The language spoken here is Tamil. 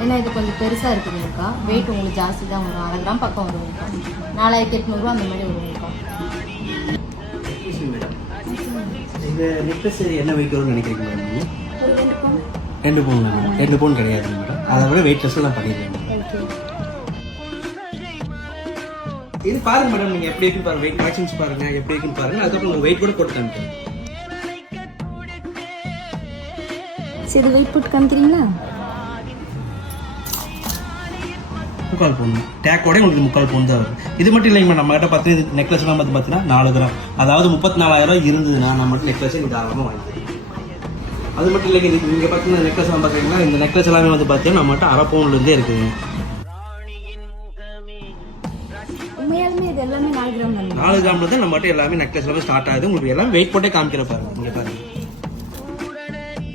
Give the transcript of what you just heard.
ஏன்னா இது கொஞ்சம் பெருசாக இருக்குதுங்கக்கா. வெயிட் உங்களுக்கு ஜாஸ்தி தான் வரும். 1/2 கிராம் பக்கம் வருங்கக்கா. 4800 அந்த மாதிரி வருங்கக்கா. இந்த நெக்லஸ் என்ன வெயிட் வரும்னு நினைக்கிறீங்க மேடம்? ஒரு 2 பவுன். 2 பவுன் மேடம். 2 பவுன் கிடையாது மேடம். அதை விட வெயிட்லெஸ்ஸில் நான் பண்ணிடுறேன். இது பாருங்க மேடம், நீங்கள் எப்படி இருக்குன்னு பாருங்க. வெயிட் கலெக்ஷன்ஸ் பாருங்க எப்படி இருக்குன்னு பாருங்க. அதுக்கப்புறம் உங்கள் வெயிட் கூட போட்டு காமிக்கிறேன். சரி, வெயிட் போட்டு காமிக்கிறீங்களா? 3/4 பவுன் டேக்கோட உங்களுக்கு 3/4 பவுன் தான் வரும். இது மட்டும் இல்லைங்க மேடம், நம்ம கிட்ட பார்த்தீங்கன்னா நெக்லஸ்லாம் வந்து பார்த்தீங்கன்னா 4 கிராம், அதாவது 34,000 இருந்ததுன்னா நம்ம மட்டும் நெக்லஸே நீங்கள் தாராளமாக வாங்கிக்கலாம். அது மட்டும் இல்லைங்க, நீங்கள் பார்த்தீங்கன்னா நெக்லஸ் எல்லாம் பார்த்தீங்கன்னா இந்த நெக்லஸ் எல்லாமே வந்து பார்த்தீங்கன்னா நம்ம மட்டும் 1/2 பவுன்லேருந்தே இருக்குதுங்க. உண்மையாலுமே இது எல்லாமே 4 கிராம் தான். 4 கிராம்ல தான் நம்ம மட்டும் எல்லாமே நெக்லஸ் எல்லாமே ஸ்டார்ட் ஆகுது. உங்களுக்கு எல்லாம் வெயிட் போட்டே காமிக்கிற பாருங்க. நீங்கள் பாருங்க.